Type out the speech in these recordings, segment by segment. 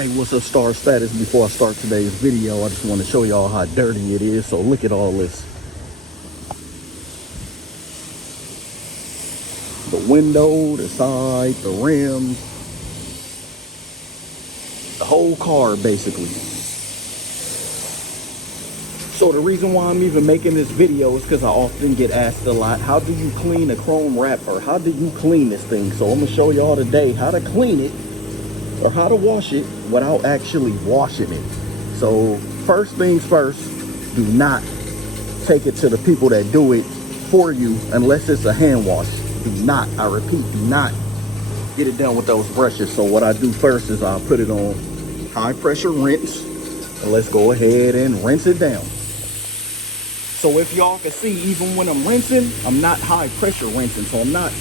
Hey, what's up, Star Status? Before I start today's video, I just want to show y'all how dirty it is. So look at all this. The window, the side, the rims, the whole car basically. So the reason why I'm even making this video is because I often get asked a lot, how do you clean a chrome wrap, or how do you clean this thing? So I'm gonna show y'all today how to clean it, or how to wash it without actually washing it. So first things first, do not take it to the people that do it for you unless it's a hand wash. Do not, I repeat, do not get it done with those brushes. So what I do first is I'll put it on high pressure rinse, and let's go ahead and rinse it down. So if y'all can see, even when I'm rinsing, I'm not high pressure rinsing, so I'm not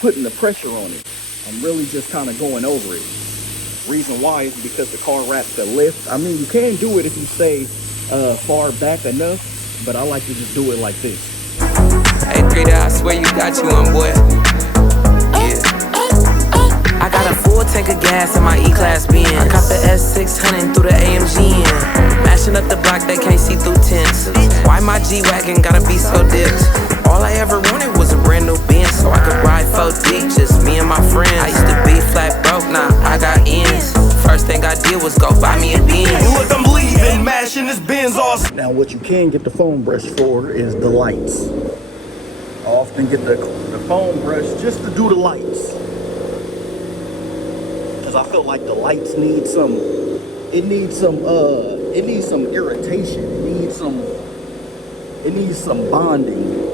putting the pressure on it. I'm really just kind of going over it. Reason why is because the car wraps the lift. I mean, you can do it if you stay far back enough, but I like to just do it like this. Hey, 3 I swear you got you on, boy. Yeah. I got a full tank of gas in my E-Class Benz. I caught the S600 through the AMG in. Mashing up the block, they can't see through tents. Why my G-Wagon gotta be so dipped? All I ever wanted was a brand new Benz, so I could ride 4 deep, just me and my friends. I used to be flat broke, now I got ends. First thing I did was go buy me a Benz. Look, I'm leaving, mashing this Benz off. Now what you can get the foam brush for is the lights. I often get the foam brush just to do the lights, because I feel like the lights need some, it needs some irritation. It needs some bonding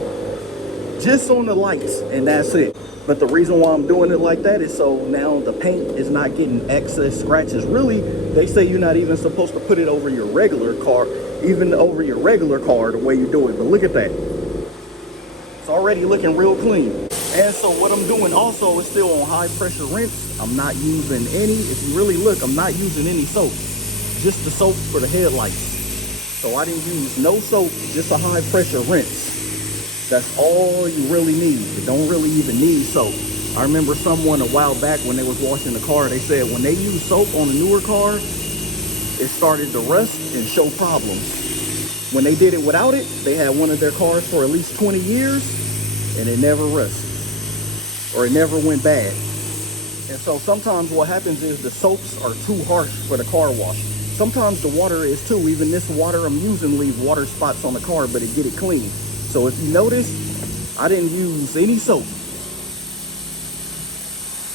just on the lights, and that's it. But the reason why I'm doing it like that is so now the paint is not getting excess scratches. Really, they say you're not even supposed to put it over your regular car, even over your regular car, the way you do it. But look at that. It's already looking real clean. And so what I'm doing also is still on high pressure rinse. I'm not using any, if you really look, I'm not using any soap. Just the soap for the headlights. So I didn't use no soap, just a high pressure rinse. That's all you really need. You don't really even need soap. I remember someone a while back when they was washing the car, they said when they use soap on a newer car, it started to rust and show problems. When they did it without it, they had one of their cars for at least 20 years and it never rusted, or it never went bad. And so sometimes what happens is the soaps are too harsh for the car wash. Sometimes the water is too. Even this water I'm using leave water spots on the car, but it get it clean. So if you notice, I didn't use any soap.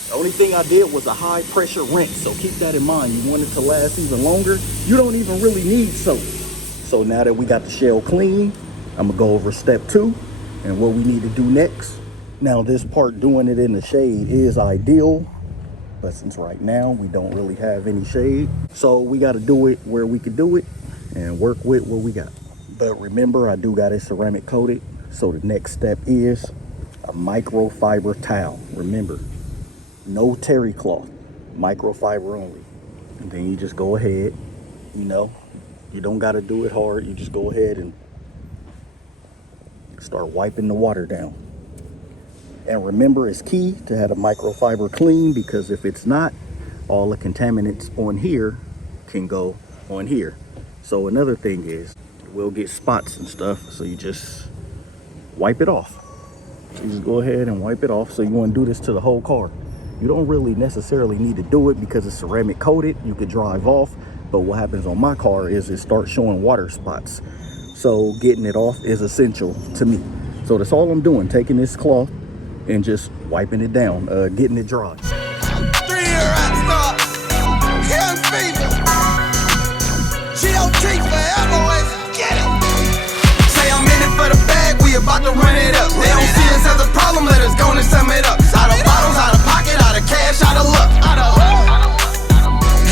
The only thing I did was a high pressure rinse. So keep that in mind. You want it to last even longer, you don't even really need soap. So now that we got the shell clean, I'm gonna go over step 2 and what we need to do next. Now this part, doing it in the shade, is ideal, but since right now we don't really have any shade, so we got to do it where we can do it and work with what we got. But remember, I do got it ceramic coated, so the next step is a microfiber towel. Remember, no terry cloth, microfiber only. And then you just go ahead, you don't got to do it hard. You just go ahead and start wiping the water down. And remember, it's key to have the microfiber clean, because if it's not, all the contaminants on here can go on here. So another thing is, we'll get spots and stuff, so you just wipe it off. So you just go ahead and wipe it off. So you want to do this to the whole car. You don't really necessarily need to do it because it's ceramic coated. You could drive off, but what happens on my car is it starts showing water spots. So getting it off is essential to me. So that's all I'm doing, taking this cloth and just wiping it down, getting it dry. 3-year rock star, Young Fever, GOT forever, let's get it. Say I'm in it for the bag, we about to run it up. They don't see us as a problem, let us go and sum it up. Out of bottles, out of pocket, out of cash, out of luck, out of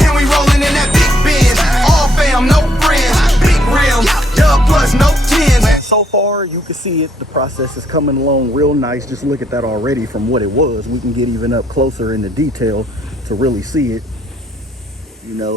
and we rolling in that big Benz. All fam, no friends, big rims, dub plus no tens. So far, you can see it. The process is coming along real nice. Just look at that already from what it was. We can get even up closer in the detail to really see it.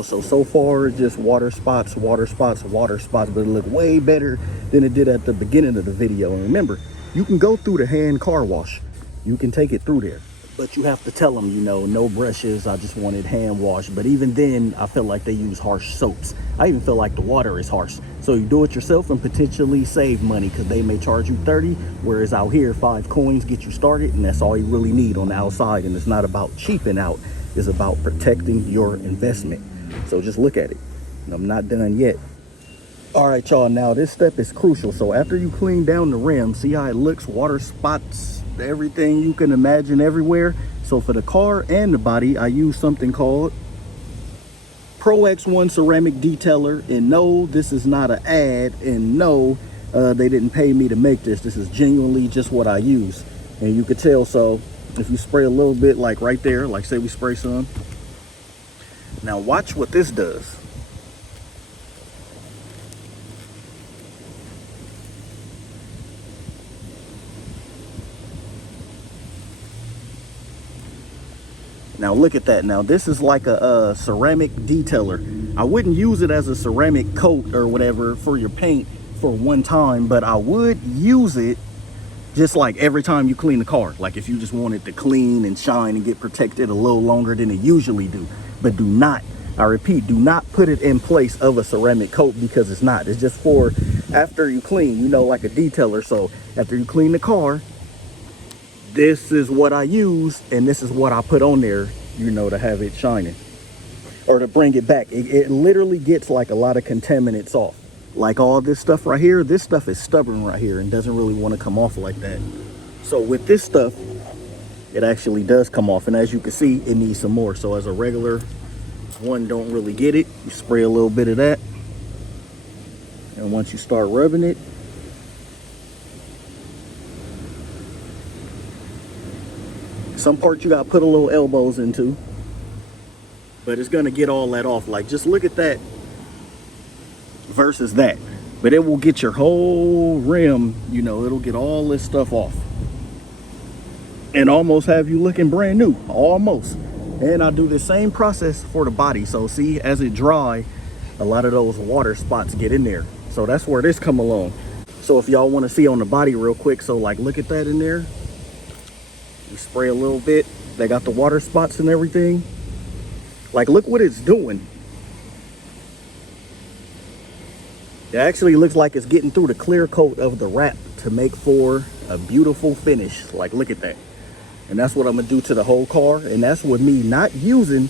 So far, it's just water spots, but it looked way better than it did at the beginning of the video. And remember, you can go through the hand car wash. You can take it through there. but you have to tell them, you know, no brushes. I just wanted hand wash. But even then, I feel like they use harsh soaps. I even feel like the water is harsh. So you do it yourself and potentially save money, because they may charge you 30, whereas out here 5 coins get you started, and that's all you really need on the outside. And it's not about cheaping out, it's about protecting your investment. So just look at it. And I'm not done yet. All right, y'all, now this step is crucial. So after you clean down the rim, see how it looks, water spots, everything you can imagine everywhere. So for the car and the body, I use something called Pro X1 ceramic detailer. And no, this is not an ad, and no, they didn't pay me to make this. This is genuinely just what I use. And you could tell. So if you spray a little bit, like right there, like say we spray some. Now watch what this does. Now look at that. Now this is like a ceramic detailer. I wouldn't use it as a ceramic coat or whatever for your paint for one time, but I would use it just like every time you clean the car. Like if you just want it to clean and shine and get protected a little longer than it usually do. But do not, I repeat, do not put it in place of a ceramic coat, because it's not. It's just for after you clean, you know, like a detailer. So after you clean the car, this is what I use, and this is what I put on there, you know, to have it shining or to bring it back. It literally gets like a lot of contaminants off. Like all this stuff right here, this stuff is stubborn right here and doesn't really want to come off like that. So with this stuff, it actually does come off, and as you can see, it needs some more. So as a regular one don't really get it, you spray a little bit of that, and once you start rubbing it, some parts you got to put a little elbows into, but it's going to get all that off. Like just look at that versus that, but it will get your whole rim, you know, it'll get all this stuff off and almost have you looking brand new, almost. And I do the same process for the body. So see, as it dry, a lot of those water spots get in there. So that's where this come along. So if y'all want to see on the body real quick, so like look at that in there. You spray a little bit, they got the water spots and everything. Like look what it's doing. It actually looks like it's getting through the clear coat of the wrap to make for a beautiful finish. Like look at that. And that's what I'm gonna do to the whole car. And that's with me not using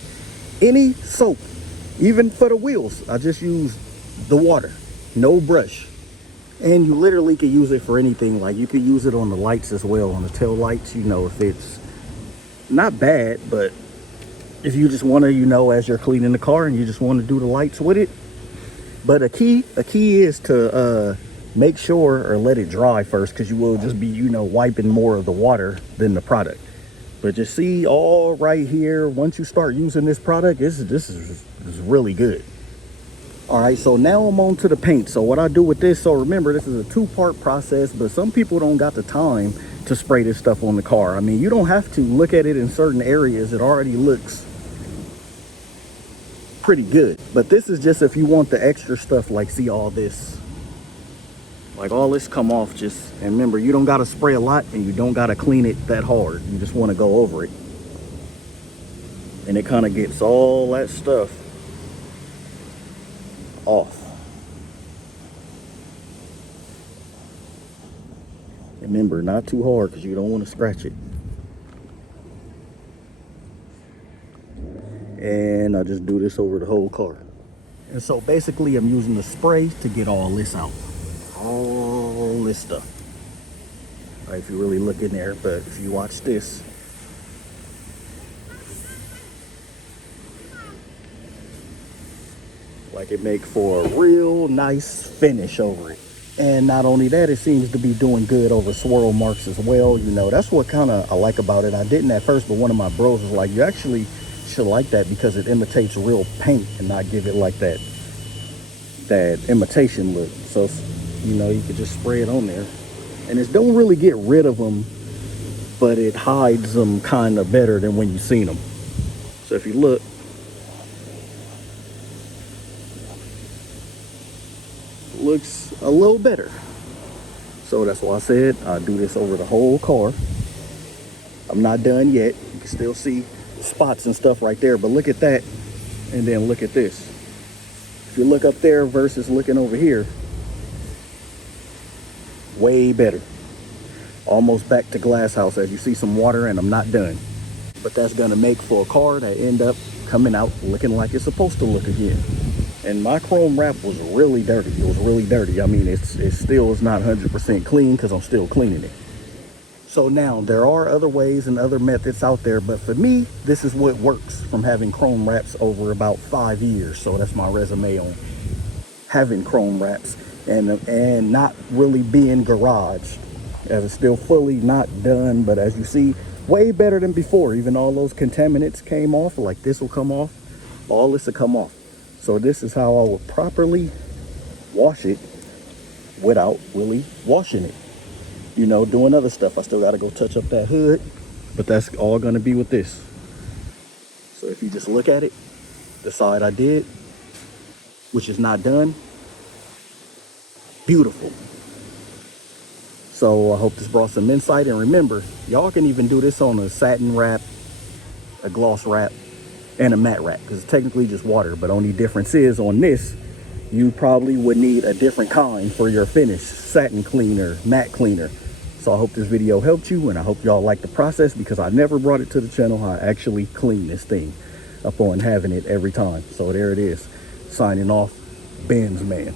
any soap, even for the wheels. I just use the water, no brush. And you literally could use it for anything. Like you could use it on the lights as well, on the tail lights, you know, if it's not bad, but if you just want to, you know, as you're cleaning the car and you just want to do the lights with it. But a key is to make sure or let it dry first, because you will just be, you know, wiping more of the water than the product. But you see all right here, once you start using this product, this is really good. All right, so now I'm on to the paint. So what I do with this, so remember, this is a 2-part process, but some people don't got the time to spray this stuff on the car. I mean, you don't have to. Look at it in certain areas. It already looks pretty good. But this is just if you want the extra stuff, like see all this. Like all this come off just, and remember, you don't got to spray a lot and you don't got to clean it that hard. You just want to go over it. And it kind of gets all that stuff off. Remember, not too hard, because you don't want to scratch it. And I just do this over the whole car. And so basically I'm using the spray to get all this out. All this stuff. All right, if you really look in there, but if you watch this, like it make for a real nice finish over it. And not only that, it seems to be doing good over swirl marks as well. You know, that's what kind of I like about it. I didn't at first, but one of my bros was like, you actually should like that, because it imitates real paint and not give it like that imitation look. So, you know, you could just spray it on there, and it don't really get rid of them, but it hides them kind of better than when you've seen them. So if you look, it looks a little better. So that's why I said I do this over the whole car. I'm not done yet. You can still see spots and stuff right there, but look at that, and then look at this. If you look up there versus looking over here, way better. Almost back to glass house. As you see some water, and I'm not done. But that's gonna make for a car that end up coming out looking like it's supposed to look again. And my chrome wrap was really dirty. It was really dirty. I mean, it still is not 100% clean because I'm still cleaning it. So now there are other ways and other methods out there, but for me, this is what works from having chrome wraps over about 5 years. So that's my resume on having chrome wraps and not really being garaged, as it's still fully not done. But as you see, way better than before. Even all those contaminants came off. Like this will come off, all this will come off. So this is how I would properly wash it without really washing it. You know, doing other stuff. I still got to go touch up that hood, but that's all going to be with this. So if you just look at it, the side I did, which is not done, beautiful. So I hope this brought some insight. And remember, y'all can even do this on a satin wrap, a gloss wrap, and a matte wrap, because it's technically just water. But only difference is on this, you probably would need a different kind for your finish, satin cleaner, matte cleaner. So I hope this video helped you, and I hope y'all like the process, because I never brought it to the channel. I actually clean this thing up on having it every time. So there it is. Signing off, Benz Man.